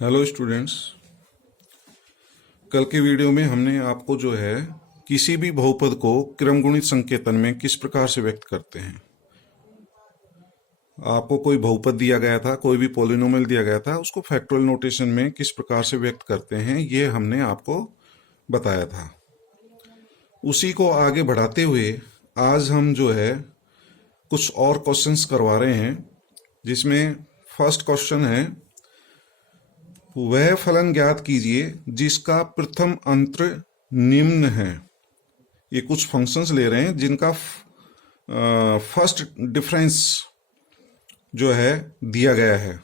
Hello students. कल के video में हमने आपको जो है किसी भी बहुपद को क्रमगुणित संकेतन में किस प्रकार से व्यक्त करते हैं, आपको कोई बहुपद दिया गया था, कोई भी पॉलिनोमियल दिया गया था, उसको फैक्टोरियल नोटेशन में किस प्रकार से व्यक्त करते हैं, ये हमने आपको बताया था। उसी को आगे बढ़ाते हुए आज हम जो है कुछ और क्वेश्चंस करवा रहे हैं, जिसमें फर्स्ट क्वेश्चन है वह फलन ज्ञात कीजिए जिसका प्रथम अंतर निम्न है। ये कुछ फंक्शंस ले रहे हैं जिनका फर्स्ट डिफरेंस जो है दिया गया है।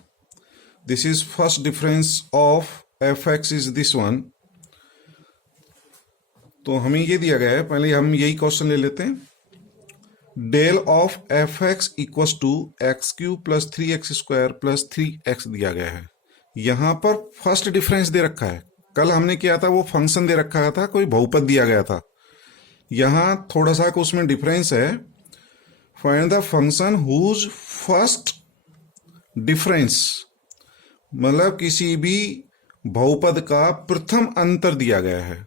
This is first difference of F X is this one. तो हमें ये दिया गया है, पहले हम यही क्वेश्चन ले लेते हैं। Del of F x equals to X cube plus 3x square plus 3x दिया गया है। यहां पर फर्स्ट डिफरेंस दे रखा है। कल हमने किया था वो फंक्शन दे रखा था, कोई बहुपद दिया गया था। यहां थोड़ा सा उसमें डिफरेंस है। Find the function whose first difference, मतलब किसी भी बहुपद का प्रथम अंतर दिया गया है।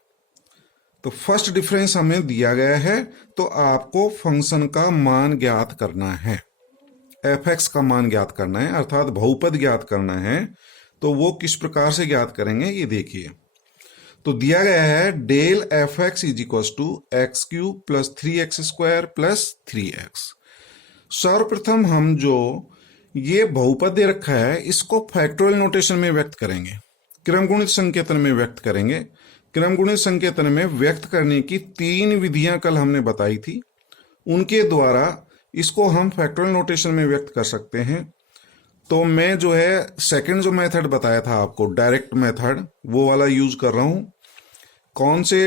तो फर्स्ट डिफरेंस हमें दिया गया है, तो आपको फंक्शन का मान ज्ञात करना है, एफ एक्स का मान ज्ञात करना है, अर्थात बहुपद ज्ञात करना है। तो वो किस प्रकार से ज्ञात करेंगे ये देखिए। तो दिया गया है del F X is equal to X cube plus 3x square plus 3x। सर्वप्रथम हम जो ये बहुपद दे रखा है इसको फैक्टोरियल नोटेशन में व्यक्त करेंगे, क्रमगुणित संकेतन में व्यक्त करेंगे। क्रमगुणित संकेतन में व्यक्त करने की 3 विधियां कल हमने बताई थी, उनके द्वारा इसको हम फैक्टोरियल नोटेशन में व्यक्त कर सकते हैं। तो मैं जो है सेकंड जो मेथड बताया था आपको, डायरेक्ट मेथड, वो वाला यूज कर रहा हूं। कौन से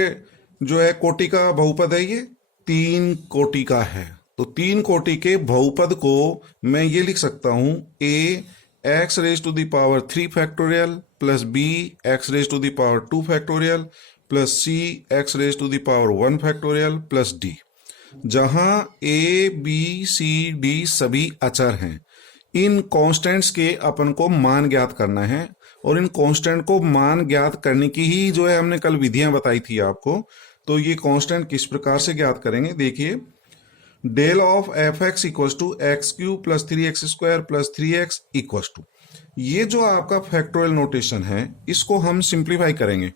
जो है कोटि का बहुपद है, ये 3 कोटि का है। तो 3 कोटि के बहुपद को मैं ये लिख सकता हूं, a x raise to the power 3 factorial plus b x raise to the power 2 factorial plus C x raise to the power 1 factorial plus d, जहां ए बी सी डी सभी अचर हैं। इन कांस्टेंट्स के अपन को मान ज्ञात करना है, और इन कांस्टेंट को मान ज्ञात करने की ही जो है हमने कल विधियां बताई थी आपको। तो ये कांस्टेंट किस प्रकार से ज्ञात करेंगे देखिए। Del of F x equal to X cube plus 3x square plus 3x equal to, ये जो आपका फैक्टोरियल नोटेशन है इसको हम सिंप्लीफाई करेंगे।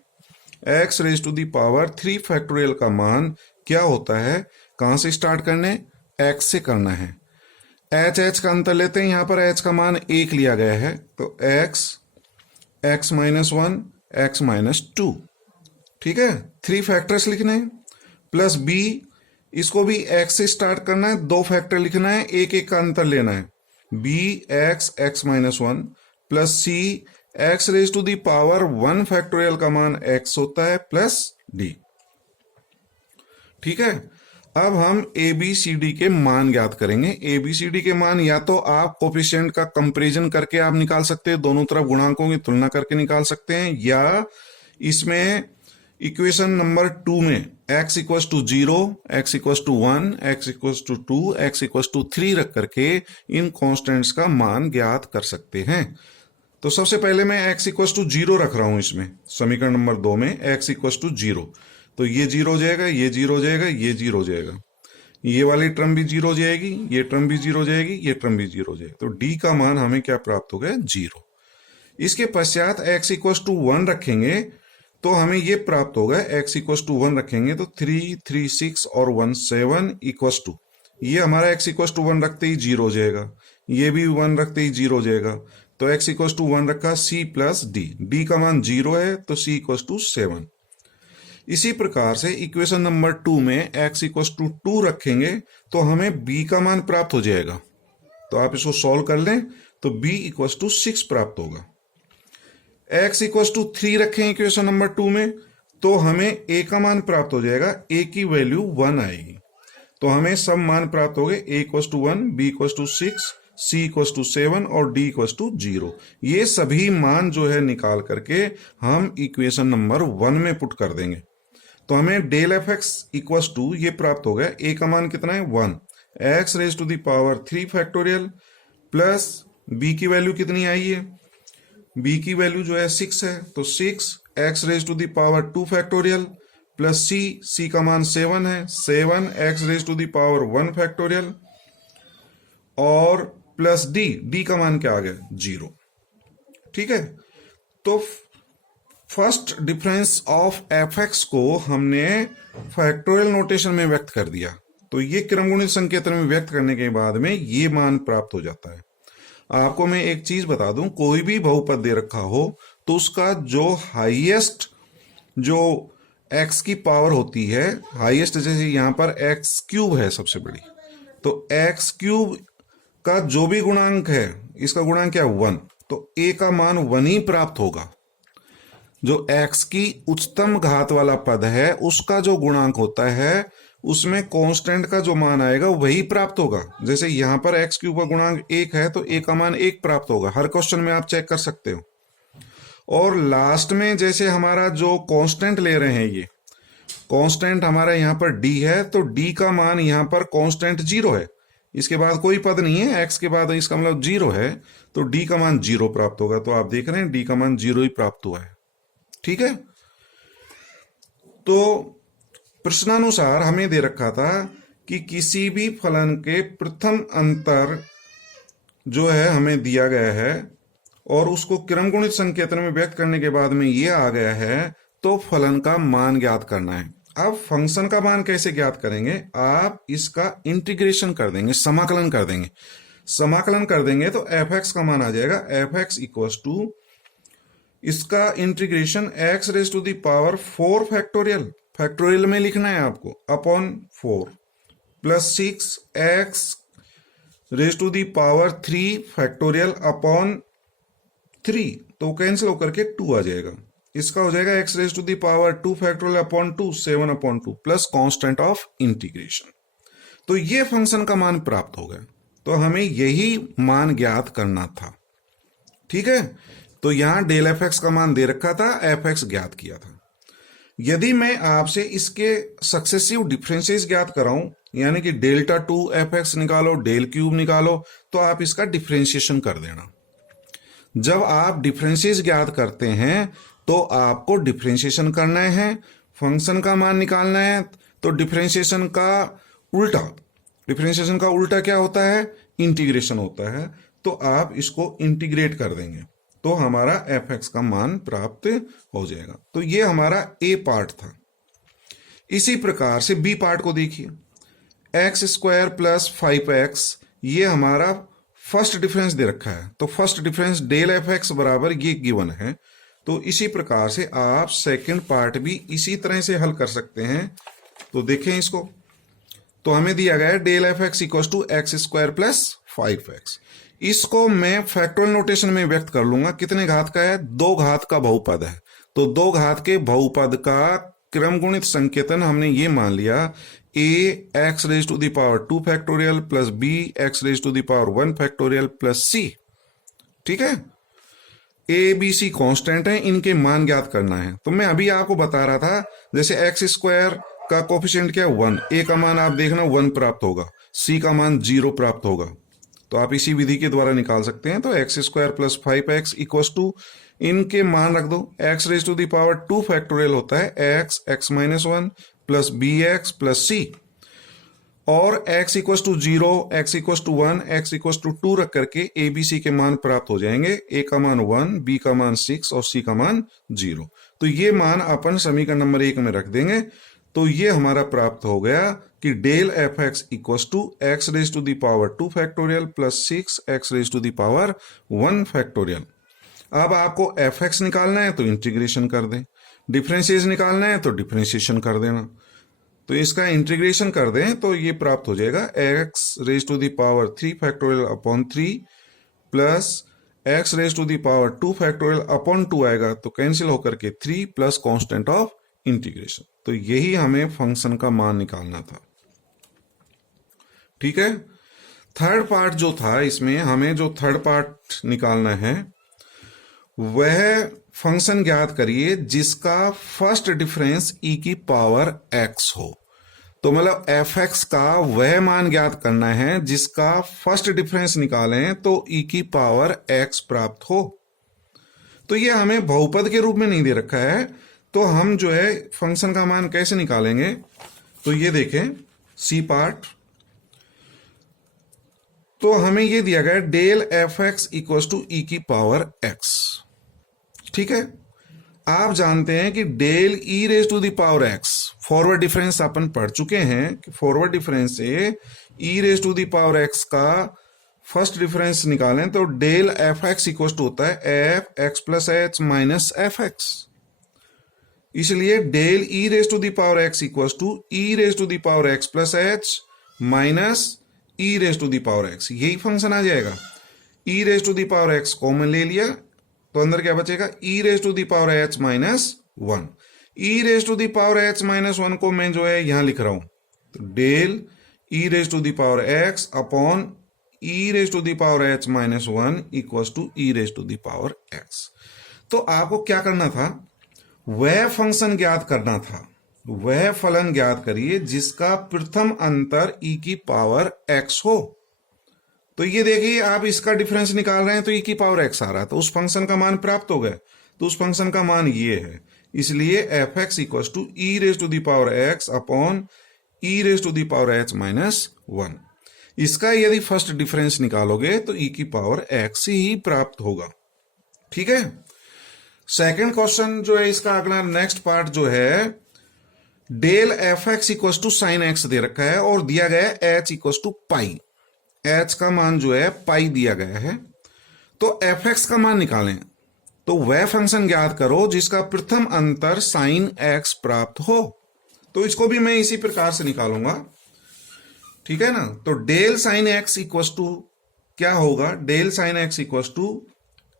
X raise to the power 3 factorial का मान क्या होता है, कहां से स्टार्ट करने, एक्स से करना है। एच का अंतर लेते हैं, यहां पर एच का मान 1 लिया गया है, तो एक्स माइनस 1 एक्स माइनस 2, ठीक है। 3 फैक्टर्स लिखने हैं, प्लस बी, इसको भी एक्स से स्टार्ट करना है, 2 फैक्टर लिखना है, एक एक का अंतर लेना है। B X minus 1 plus C x raise to the power 1 factorial का मान एक्स होता है प्लस डी, ठीक है। अब हम ए बी सी डी के मान ज्ञात करेंगे। ए बी सी डी के मान या तो आप कोफिशिएंट का कंपैरिजन करके आप निकाल सकते हैं, दोनों तरफ गुणांकों की तुलना करके निकाल सकते हैं, या इसमें इक्वेशन नंबर 2 में x equals to 0, x equals to 1, x equals to 2, x equals to 3 रख करके इन कॉन्स्टेंट्स का मान ज्ञात कर सकते हैं। तो सबसे पहले मैं x इक्वल्स टू 0 रख रहा हूं इसमें, समीकरण नंबर 2 में x इक्वल्स टू 0। तो ये 0 हो जाएगा, ये 0 हो जाएगा, ये 0 हो जाएगा, ये वाली टर्म भी 0 हो जाएगी, ये टर्म भी 0 हो जाएगी, ये टर्म भी 0 हो जाएगी। तो d का मान हमें क्या प्राप्त हो गया, 0। इसके पश्चात x इक्वल्स टू 1 रखेंगे तो हमें ये प्राप्त होगा, x इक्वल्स टू 1 रखेंगे तो 3, 3, 6 और 1, 7 इक्वल्स टू, ये हमारा x इक्वल्स टू 1 रखते ही 0 हो जाएगा, ये भी 1 रखते ही 0 हो जाएगा। तो x इक्वल्स टू 1 रखा, c प्लस डी, डी का मान 0 है तो c इक्वल्स टू 7। इसी प्रकार से इक्वेशन नंबर 2 में x इक्वल्स टू 2 रखेंगे तो हमें b का मान प्राप्त हो जाएगा। तो आप इसको सॉल्व कर लें तो b इक्वल्स टू 6 प्राप्त होगा। x इक्वल्स टू 3 रखें इक्वेशन नंबर 2 में तो हमें a का मान प्राप्त हो जाएगा, a की वैल्यू 1 आएगी। तो हमें सब मान प्राप्त हो गए, a equals to 1, b equals to 6, c equals to 7 और d इक्वल्स टू 0। ये सभी मान जो है निकाल करके हम इक्वेशन नंबर 1 में पुट कर देंगे। तो हमें del F x equals to ये प्राप्त हो गया, a का मान कितना है 1, x raise to the power 3 factorial plus b की वैल्यू कितनी आई है b की वैल्यू जो है 6 है, तो 6 x raise to the power 2 factorial plus c का मान 7 है, 7 x raise to the power 1 factorial और प्लस d का मान क्या आ गया 0। ठीक है, तो first difference of F x को हमने फैक्टोरियल नोटेशन में व्यक्त कर दिया, तो ये क्रमगुणित संकेतन में व्यक्त करने के बाद में ये मान प्राप्त हो जाता है। आपको मैं एक चीज बता दूं, कोई भी बहुपद दे रखा हो तो उसका जो हाईएस्ट जो x की पावर होती है, हाईएस्ट जैसे यहां पर x क्यूब है सबसे बड़ी, तो x क्यूब का जो भी गुणांक है, इसका गुणांक क्या है 1, तो a का मान 1 ही प्राप्त होगा। जो x की उच्चतम घात वाला पद है उसका जो गुणांक होता है उसमें कांस्टेंट का जो मान आएगा वही प्राप्त होगा। जैसे यहां पर x क्यूब का गुणांक 1 है तो a का मान 1 प्राप्त होगा, हर क्वेश्चन में आप चेक कर सकते हो। और लास्ट में जैसे हमारा जो कांस्टेंट ले रहे हैं, ये कांस्टेंट हमारा यहाँ पर d है, तो d का मान यहाँ पर कांस्टेंट 0 है, इसके बाद कोई पद नहीं है, x के बाद इसका मतलब 0 है, तो d का मान 0 प्राप्त होगा। तो आप देख रहे हैं d का मान 0 ही प्राप्त हुआ है। ठीक है, तो प्रश्नानुसार हमें दे रखा था कि किसी भी फलन के प्रथम अंतर जो है हमें दिया गया है और उसको क्रमगुणित संकेतन में व्यक्त करने के बाद में ये आ गया है, तो फलन का मान ज्ञात करना है। अब फंक्शन का मान कैसे ज्ञात करेंगे, आप इसका इंटीग्रेशन कर देंगे, समाकलन कर देंगे। समाकलन कर देंगे तो एफ एक्स का मान आ जाएगा एफ एक्स इक्वल टू, इसका integration x raise to the power 4 factorial, factorial में लिखना है आपको, upon 4 plus 6 x raise to the power 3 factorial upon 3, तो कैंसिल होकर के 2 आ जाएगा। इसका हो जाएगा x raise to the power 2 factorial upon 2, 7 upon 2 plus constant of integration. तो ये फंक्शन का मान प्राप्त हो गया, तो हमें यही मान ज्ञात करना था। ठीक है, तो यहां डेल एफ एक्स का मान दे रखा था, एफ एक्स ज्ञात किया था। यदि मैं आपसे इसके सक्सेसिव डिफरेंसेस ज्ञात कराऊं, यानी कि डेल्टा 2 एफ एक्स निकालो, डेल क्यूब निकालो, तो आप इसका डिफरेंशिएशन कर देना। जब आप डिफरेंसेस ज्ञात करते हैं तो आपको डिफरेंशिएशन करना है, फंक्शन का मान निकालना है, तो डिफरेंशिएशन का उल्टा, डिफरेंशिएशन का उल्टा क्या होता है, इंटीग्रेशन होता है। तो आप इसको इंटीग्रेट कर देंगे तो हमारा एफ एक्स का मान प्राप्त हो जाएगा। तो ये हमारा ए पार्ट था। इसी प्रकार से बी पार्ट को देखिए, एक्स स्क्वायर प्लस 5x, ये हमारा फर्स्ट डिफरेंस दे रखा है, तो first difference del F x बराबर ये गिवन है। तो इसी प्रकार से आप सेकंड पार्ट भी इसी तरह से हल कर सकते हैं। तो देखें इसको, तो हमें दिया गया है del F x equal to x square plus 5x। इसको मैं फैक्टोरियल नोटेशन में व्यक्त कर लूंगा। कितने घात का है, 2 घात का बहुपद है, तो 2 घात के बहुपद का क्रमगुणित संकेतन हमने ये मान लिया, a x raise to the power 2 factorial plus b x raise to the power 1 factorial plus c। ठीक है, a b c कांस्टेंट है, इनके मान ज्ञात करना है। तो मैं अभी आपको बता रहा था, जैसे एक्स स्क्वायर का कोफिशिएंट क्या है 1, a का मान आप देखना 1 प्राप्त होगा, c का मान 0 प्राप्त होगा, तो आप इसी विधि के द्वारा निकाल सकते हैं। तो x square plus 5x equal to, इनके मान रख दो, x raise to the power 2 factorial होता है x minus 1 plus bx plus c, और x equal to 0, x equal to 1, x equal to 2 रख करके a b c के मान प्राप्त हो जाएंगे। a का मान 1, b का मान 6 और c का मान 0। तो ये मान अपन समीकरण नंबर 1 में रख देंगे। तो ये हमारा प्राप्त हो गया कि del F x equal to x raise to the power 2 factorial plus 6 x raise to the power 1 factorial. अब आपको एफ एक्स निकालना है तो इंटीग्रेशन कर दें, डिफरेंशिएशन निकालना है तो डिफरेंशिएशन कर देना। तो इसका इंटीग्रेशन कर दें तो ये प्राप्त हो जाएगा x raise to the power 3 factorial upon 3 plus x raise to the power 2 factorial upon 2 आएगा, तो कैंसिल होकर के 3 प्लस कांस्टेंट ऑफ इंटीग्रेशन। तो यही हमें फंक्शन का मान निकालना था। ठीक है, थर्ड पार्ट जो था, इसमें हमें जो थर्ड पार्ट निकालना है वह फंक्शन ज्ञात करिए जिसका फर्स्ट डिफरेंस e की पावर x हो। तो मतलब एफ एक्स का वह मान ज्ञात करना है जिसका फर्स्ट डिफरेंस निकालें तो e की पावर x प्राप्त हो। तो ये हमें बहुपद के रूप में नहीं दे रखा है, तो हम जो है फंक्शन का मान कैसे निकालेंगे, तो ये देखें सी पार्ट। तो हमें ये दिया गया del F x equal to e की पावर एक्स। ठीक है, आप जानते हैं कि del e raise to the power x, forward difference अपन पढ़ चुके हैं कि फॉरवर्ड डिफरेंस से e raise to the power x का फर्स्ट डिफरेंस निकालें तो del F x equal to होता है f x plus h minus f x. इसलिए del e raise to the power x equal to e raise to the power x plus h minus e raise to the power x, यही function आ जाएगा। E raise to the power x common ले लिया तो अंदर क्या बचेगा, e raise to the power h minus one. E raise to the power h minus one को मैं जो है यहां लिख रहा हूं, तो del e raise to the power x upon e raise to the power h minus one equal to e raise to the power x. तो आपको क्या करना था, वह फंक्शन ज्ञात करना था, वह फलन ज्ञात करिए जिसका प्रथम अंतर ई की पावर एक्स हो। तो ये देखिए आप इसका डिफरेंस निकाल रहे हैं तो ई की पावर एक्स आ रहा है, तो उस फंक्शन का मान प्राप्त हो गया। तो उस फंक्शन का मान ये है, इसलिए f x equal to e raise to the power x upon e raise to the power h minus one. इसका यदि फर्स्ट डिफरेंस निकालोगे तो ई की पावर एक्स ही प्राप्त होगा। ठीक है, सेकेंड क्वेश्चन जो है इसका अगला नेक्स्ट पार्ट जो है del F x equal to sine x दे रखा है और दिया गया है h equal to pi. H का मान जो है पाई दिया गया है, तो एफ एक्स का मान निकालें तो वह फंक्शन ज्ञात करो जिसका प्रथम अंतर साइन एक्स प्राप्त हो। तो इसको भी मैं इसी प्रकार से निकालूंगा। ठीक है ना, तो del sine x equal to क्या होगा, del sine x equal to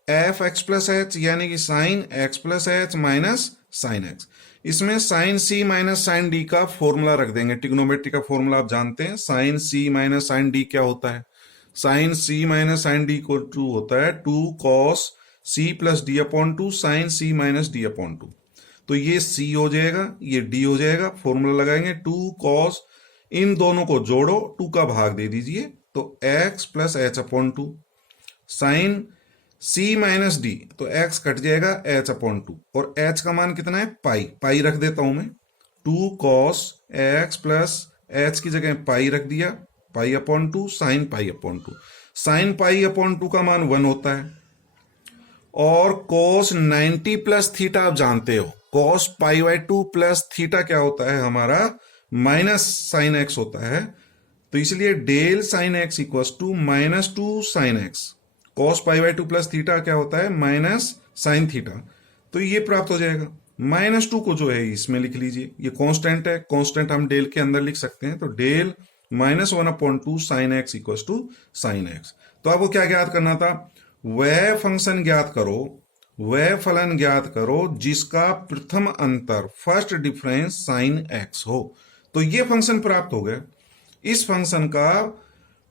f x plus h, यानी कि sine x plus h minus sine x. इसमें sine c minus sine d का फॉर्मूला रख देंगे, ट्रिग्नोमेट्री का फॉर्मूला आप जानते हैं। Sine c minus sine d क्या होता है, sine c minus sine d को टू होता है two cos c plus d upon two sine c minus D upon to. तो ये सी हो जाएगा, ये डी हो जाएगा, फॉर्मूला लगाएंगे टू कॉस, इन दोनों को जोड़ो, टू का भाग दे दीजिए तो x plus h upon two, sine c minus d तो x कट जाएगा h अपॉन टू, और h का मान कितना है पाई, पाई रख देता हूं मैं, two cos x plus h की जगह पाई रख दिया, pi upon two sine pi upon two. Sine pi upon two का मान 1 होता है, और कॉस 90 प्लस थीटा आप जानते हो, cos pi by two plus theta क्या होता है हमारा माइनस साइन एक्स होता है। तो इसलिए del sine x equal to minus two sine x, cos pi by two plus theta क्या होता है माइनस साइन थीटा, तो ये प्राप्त हो जाएगा। माइनस टू को जो है इसमें लिख लीजिए, ये कांस्टेंट है, कांस्टेंट हम डेल के अंदर लिख सकते हैं, तो del minus one upon two sine x equal to sine x. तो आपको क्या ज्ञात करना था, वह फंक्शन ज्ञात करो, वह फलन ज्ञात करो जिसका प्रथम अंतर फर्स्ट डिफरेंस साइन एक्स हो। तो ये फंक्शन प्राप्त हो गया, इस फंक्शन का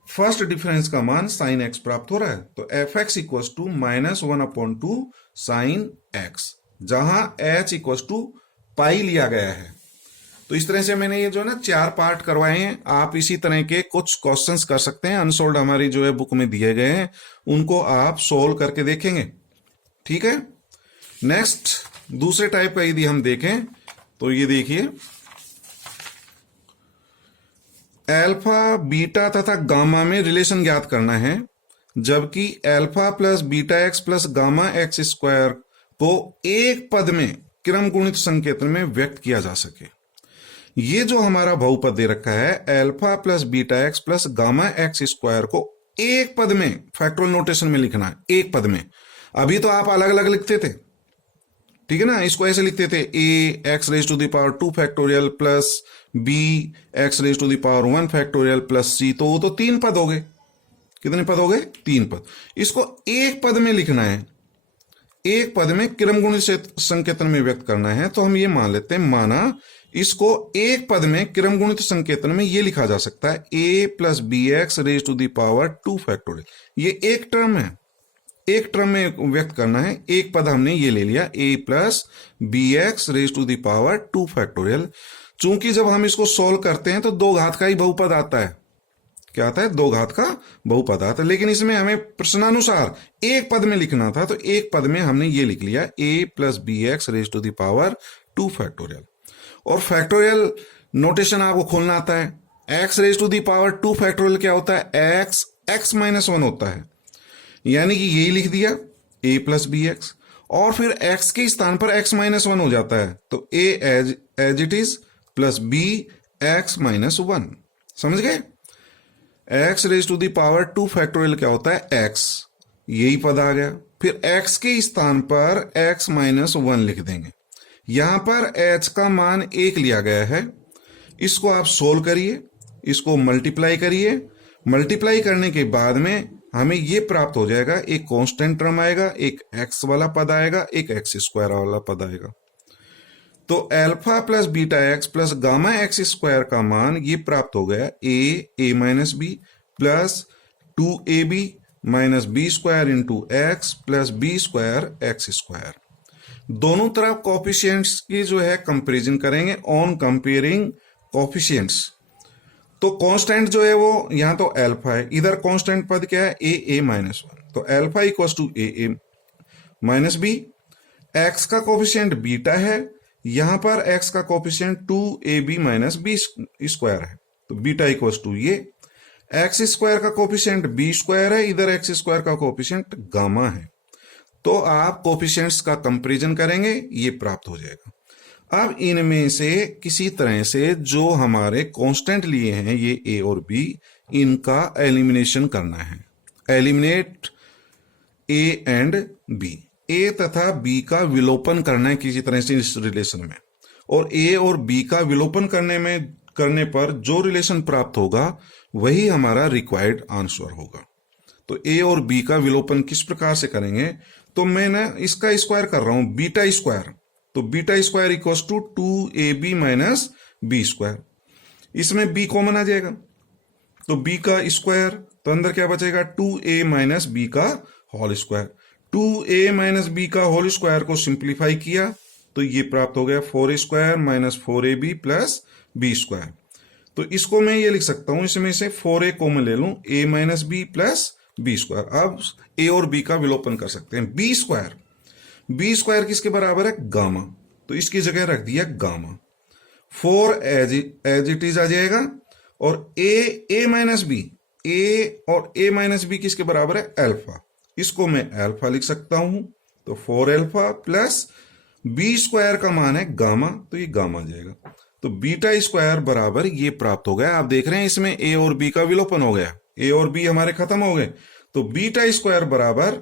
फर्स्ट डिफरेंस का मान साइन एक्स प्राप्त हो रहा है। तो f x equal to minus one upon two sine x, जहां एच इक्वल टू पाई लिया गया है। तो इस तरह से मैंने ये जो है ना 4 पार्ट करवाए हैं, आप इसी तरह के कुछ क्वेश्चंस कर सकते हैं, अनसोल्ड हमारी जो है बुक में दिए गए हैं, उनको आप सोल्व करके देखेंगे। ठीक है, नेक्स्ट दूसरे टाइप का यदि हम देखें तो ये देखिए, अल्फा बीटा तथा गामा में रिलेशन ज्ञात करना है, जबकि alpha plus beta x plus gamma x square को एक पद में क्रम गुणित संकेतन में व्यक्त किया जा सके। ये जो हमारा बहुपद दे रखा है alpha plus beta x plus gamma x square को एक पद में फैक्टोरियल नोटेशन में लिखना है, एक पद में। अभी तो आप अलग अलग लिखते थे, ठीक है ना, इसको ऐसे लिखते थे a x raise to the power 2 factorial plus b x raise to the power 1 factorial plus c, तो वो तो 3 पद हो गए। कितने पद हो गए, 3 पद। इसको एक पद में लिखना है, एक पद में क्रम गुणित संकेतन में व्यक्त करना है। तो हम ये मान लेते हैं, माना इसको एक पद में क्रम गुणित संकेतन में ये लिखा जा सकता है a plus b x raise to the power 2 factorial. ये एक टर्म है, एक टर्म में व्यक्त करना है, एक पद हमने ये ले लिया a plus b x raise to the power 2 factorial. चूंकि जब हम इसको सोल्व करते हैं तो 2 घात का ही बहुपद आता है, क्या आता है, 2 घात का बहुपद आता है। लेकिन इसमें हमें प्रश्नानुसार एक पद में लिखना था, तो एक पद में हमने ये लिख लिया a plus b x raise to the power 2 factorial. और फैक्टोरियल नोटेशन आपको खोलना आता है। x raise to the power 2 factorial क्या होता है, x माइनस 1 होता है, यानी कि यही लिख दिया a प्लस बी एक्स, और फिर x के स्थान पर x माइनस 1 हो जाता है, तो a as it is plus b x minus 1। समझ गए, x raise to the power 2 factorial क्या होता है, x, यही पद आ गया। फिर x के स्थान पर x माइनस 1 लिख देंगे। यहां पर h का मान 1 लिया गया है, इसको आप सोल्व करिए, इसको मल्टीप्लाई करिए। मल्टीप्लाई करने के बाद में हमें ये प्राप्त हो जाएगा, एक कांस्टेंट टर्म आएगा, एक x वाला पद आएगा, एक x स्क्वायर वाला पद आएगा। तो alpha plus beta x plus gamma x square का मान ये प्राप्त हो गया a minus b plus 2ab minus b square into x plus b square x square. दोनों तरफ कोफिशिएंट्स की जो है कंपेरिजन करेंगे ऑन कंपेयरिंग कोफिशिएंट्स। तो कांस्टेंट जो है वो यहां तो अल्फा है, इधर कांस्टेंट पद क्या है, a माइनस 1, तो alpha equals to a minus b. X का कोफिशिएंट बीटा है, यहां पर x का coefficient 2ab minus b square है, तो बीटा इक्वल्स टू ये। एक्स स्क्वायर का कोफिशिएंट बी स्क्वायर है, इधर एक्स स्क्वायर का कोफिशिएंट गामा है। तो आप कोफिशिएंट्स का कंपैरिजन करेंगे, ये प्राप्त हो जाएगा। अब इनमें से किसी तरह से जो हमारे कांस्टेंट लिए हैं ये a और b, इनका एलिमिनेशन करना है। Eliminate a and b, a तथा b का विलोपन करना है किसी तरह से इस रिलेशन में, और a और b का विलोपन करने पर जो रिलेशन प्राप्त होगा वही हमारा रिक्वायर्ड आंसर होगा। तो a और b का विलोपन किस प्रकार से करेंगे, तो मैं ना इसका स्क्वायर कर रहा हूं, बीटा स्क्वायर, तो beta square equals to 2ab minus b square. इसमें b कॉमन आ जाएगा, तो b का स्क्वायर, तो अंदर क्या बचेगा, 2a माइनस बी का whole square. 2a minus b का होल स्क्वायर को सिंप्लीफाई किया तो ये प्राप्त हो गया 4a square minus 4ab plus b square. तो इसको मैं ये लिख सकता हूं, इसमें से 4a कॉमन ले लूं, a minus b plus b square. अब a और b का विलोपन कर सकते हैं। बी स्क्वायर किसके बराबर है, गामा, तो इसकी जगह रख दिया गामा। 4 एज इट इज आ जाएगा, और a माइनस बी, a और a माइनस बी किसके बराबर है, अल्फा, इसको मैं अल्फा लिख सकता हूं, तो 4 अल्फा प्लस बी स्क्वायर का मान है गामा, तो ये गामा आ जाएगा। तो बीटा स्क्वायर बराबर ये प्राप्त हो गया। आप देख रहे हैं इसमें a और b का विलोपन हो गया, a और b हमारे खत्म हो गए, तो बीटा स्क्वायर बराबर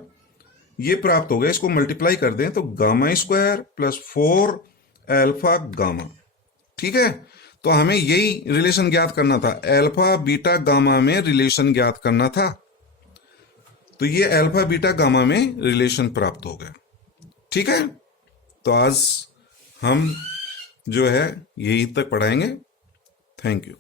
ये प्राप्त हो गया। इसको मल्टीप्लाई कर दें तो gamma square plus 4 alpha gamma. ठीक है, तो हमें यही रिलेशन ज्ञात करना था, अल्फा बीटा गामा में रिलेशन ज्ञात करना था। तो ये अल्फा बीटा गामा में रिलेशन प्राप्त हो गया। ठीक है, तो आज हम जो है यही तक पढ़ाएंगे। Thank you.